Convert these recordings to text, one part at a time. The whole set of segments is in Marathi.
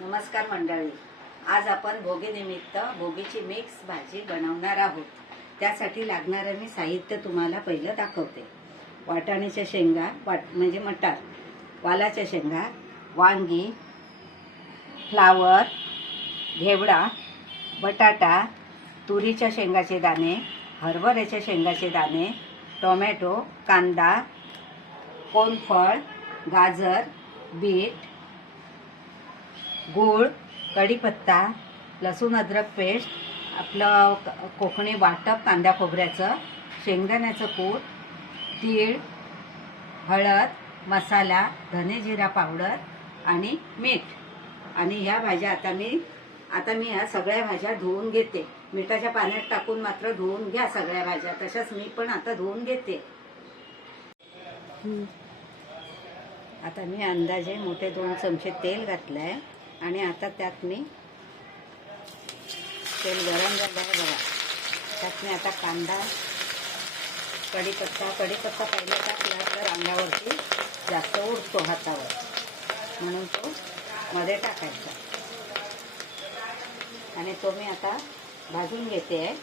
नमस्कार मंडळी, आज आपण भोगीनिमित्त भोगीची मिक्स भाजी बनवणार आहोत। त्यासाठी लागणारे मी साहित्य तुम्हाला पहिलं दाखवते। वाटाण्याच्या शेंगा, म्हणजे मटार, वालाच्या शेंगा, वांगी, फ्लावर, घेवडा, बटाटा, तुरीच्या शेंगाचे दाणे, हरभऱ्याच्या शेंगाचे दाणे, टोमॅटो, कांदा, कोनफळ, गाजर, बीट, गूळ, कढीपत्ता, लसूण अद्रक पेस्ट, आपलं कोकणी वाटप कांदा खोबऱ्याचं, शेंगदाण्याचं कूट, तीळ, हळद, मसाला, धने जिरा पावडर आणि मीठ। आणि ह्या भाज्या आता मी ह्या सगळ्या भाज्या धुवून घेते। मिठाच्या पाण्यात टाकून मात्र धुवून घ्या सगळ्या भाज्या। तशाच मी पण आता धुवून घेते। आता मी अंदाजे मोठे 2 चमचे तेल घातलंय आणि आता त्यात मी तेल गरम झालं आहे बघा। त्यात मी आता कांदा, कढीपत्ता पहिला टाकला तर अंगावरती जास्त उडतो हातावर, म्हणून तो मध्ये टाकायचा आणि तो मी आता भाजून घेते आहे।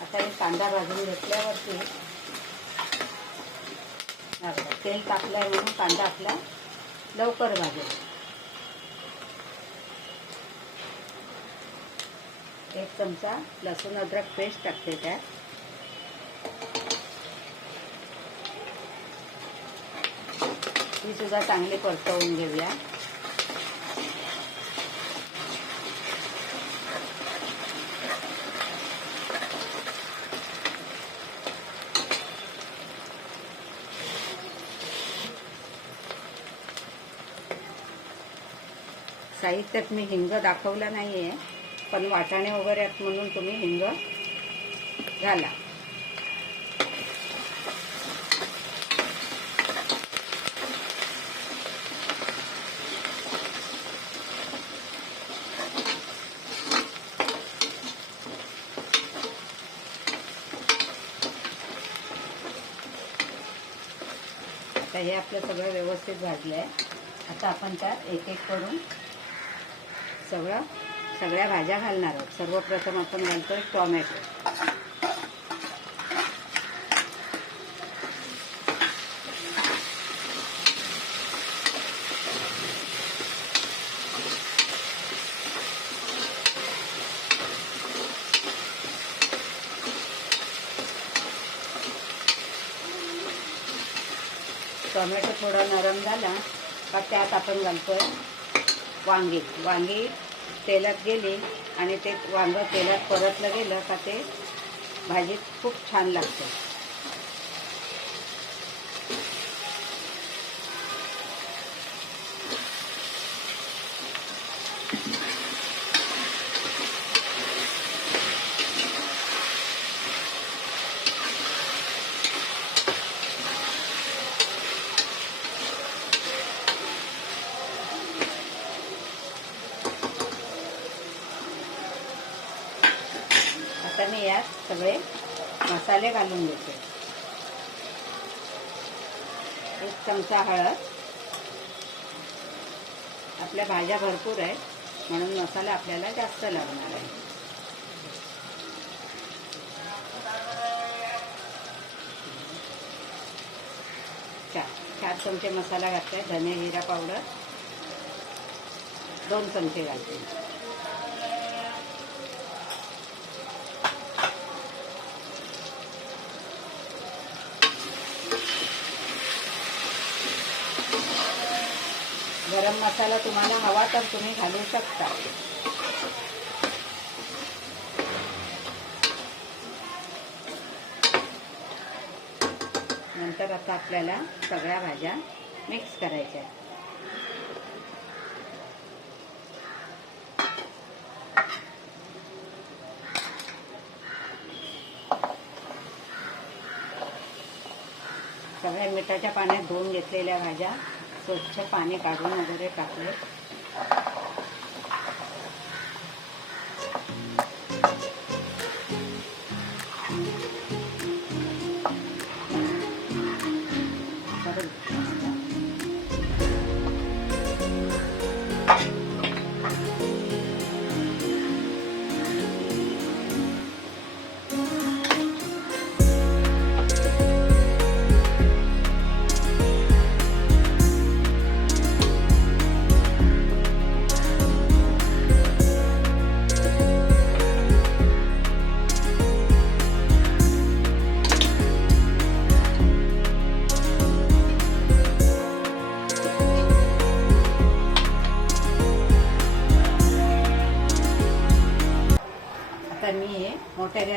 आता हे कांदा भाजून घेतल्यावरती तेल तापलंय म्हणून कांदा आपला लवकर भाजेल। 1 चमचा लसूण अद्रक पेस्ट टाकते त्यात। ही सुद्धा चांगली परतवून घेऊया। साहित्यात मी हिंग दाखवला नाहीये, पण वाटाणे वगैरे आहेत म्हणून तुम्ही हिंग घाला। आता हे आपलं सगळं व्यवस्थित भाजलंय। आता आपण त्यात एक एक करून सगळ्या भाज्या घालणार आहोत। सर्वप्रथम आपण घालतोय टोमॅटो। टोमॅटो थोडा नरम झाला का त्यात आपण घालतोय वांगी तेलात गेली आणि ते वांग तेलात परतलं गेलं का ते भाजीत खूप छान लागते। आता मी यात सगळे मसाले घालून घेते। 1 चमचा हळद, आपल्या भाज्या भरपूर आहेत म्हणून मसाला आपल्याला जास्त लागणार आहे। 4 चमचे मसाला घातलाय। धने जिरा पावडर 2 चमचे घालते। गरम मसाला तुम्हाला हवा तर तुम्ही घालू शकता। नंतर आता आपल्याला सगळ्या भाज्या मिक्स करायच्या आहेत। सगळ्या मिठाच्या पाण्यात धुवून घेतलेल्या भाज्या स्वच्छ पाणी काढून वगैरे टाकले।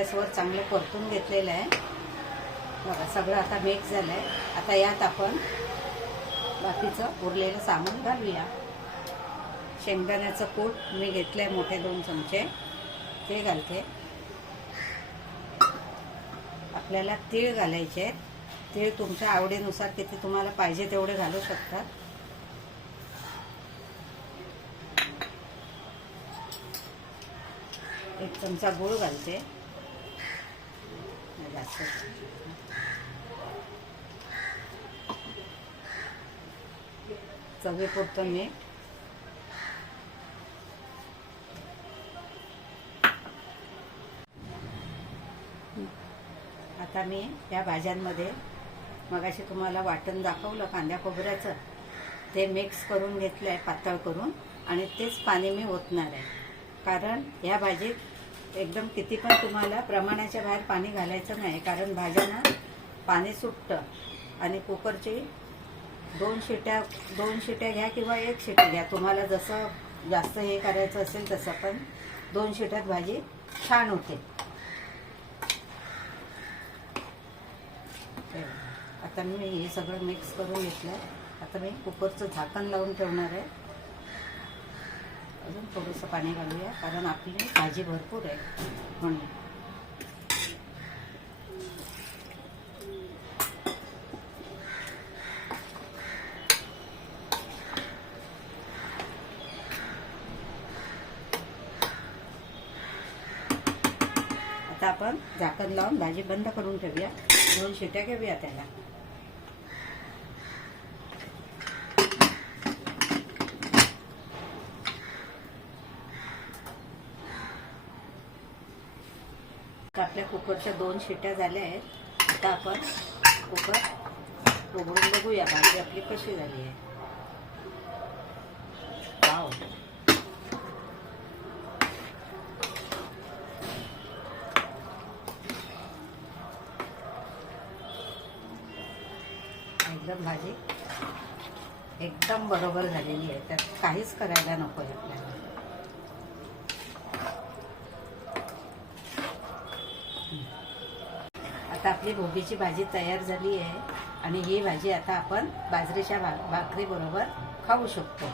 गॅसवर चांगलं परतून घेतलेलं आहे बघा. सगळं आता मिक्स झालं आहे. आता यात आपण बाकीचं उरलेलं सामान घालूया. शेंगदाण्याचं कूट मी घेतलं आहे मोठे 2 चमचे, ते घालते. आपल्याला तीळ घालायचे आहेत. तीळ तुमच्या आवडीनुसार किती तुम्हाला पाहिजे तेवढे घालू शकतात. एक चमचा गूळ घालते. जास्त चवीपुरतं मीठ. आता मी या भाज्यांमध्ये मगाशी तुम्हाला वाटण दाखवलं कांद्या खोबऱ्याचं, ते मिक्स करून घेतलं आहे पातळ करून, आणि तेच पाणी मी ओतणार आहे. कारण या भाजीत एकदम किती पण तुम्हाला प्रमाणाच्या बाहेर पाणी घालायचं नाही, कारण भाज्यांना पाणी सुटतं. आणि कुकरची 2 शिट्या घ्या किंवा 1 शिट्टी घ्या, तुम्हाला जसं जास्त हे करायचं असेल तसं, पण 2 शिट्यात भाजी छान होते. आता मी हे सगळं मिक्स करून घेतलं. आता मी कुकरचं झाकण लावून ठेवणार आहे. अजून थोडंसं पाणी घालूया, कारण आपली भाजी भरपूर आहे म्हणून. आता आपण झाकण लावून भाजी बंद करून ठेवूया. 2 शिट्या घेऊया त्याला. आपल्या कुकरच्या 2 शिट्या झाल्या आहेत. आता आपण कुकर उघडून बघूया भाजी आपली कशी झाली आहे. वाव, एकदम भाजी एकदम बरोबर झालेली आहे. त्यात काहीच करायला नको आहे आपल्याला. आता आपली भोगीची भाजी तयार झाली आहे, आणि ही भाजी आता आपण बाजरीच्या भाकरी बरोबर खाऊ शकतो.